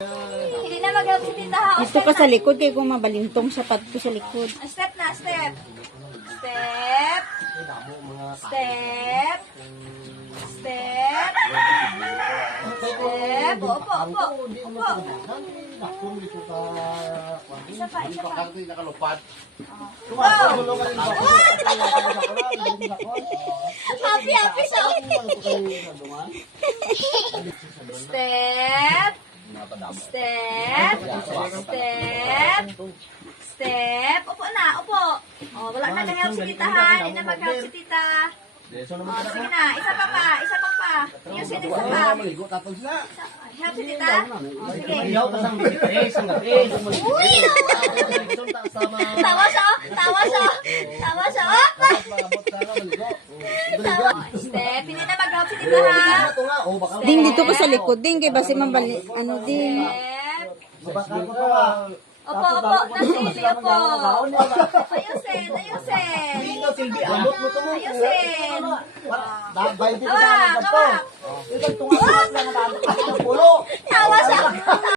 Hindi na mag-help si tita ha. Dito ka sa likod, kaya kung mabalintong sapat ko sa likod. Step na, step. Step. Step. Step. Step. Opo, opo. Opo. Isa pa, isa pa. Go! Happy, happy siya. Step. Step. Step. Step. Upo na, upo. Oh, wala na nag-help si tita ha. Hindi na mag-help si tita. Oh, sige na. Isa pa pa. Isa pa pa. Ayusin isa pa. Help si tita. Oh, sige. Uy! Tawa siya. Tawa siya. Tawa siya. Tawa. Step. Hindi na mag-help si tita ha. Ding, dito ka sa likod. Ding, kaya basi mabali, ano din. Step. Opo, opo. Nasili, opo. Ayusin, ayusin. Ayusin. Tawa, tawa. Tawa siya.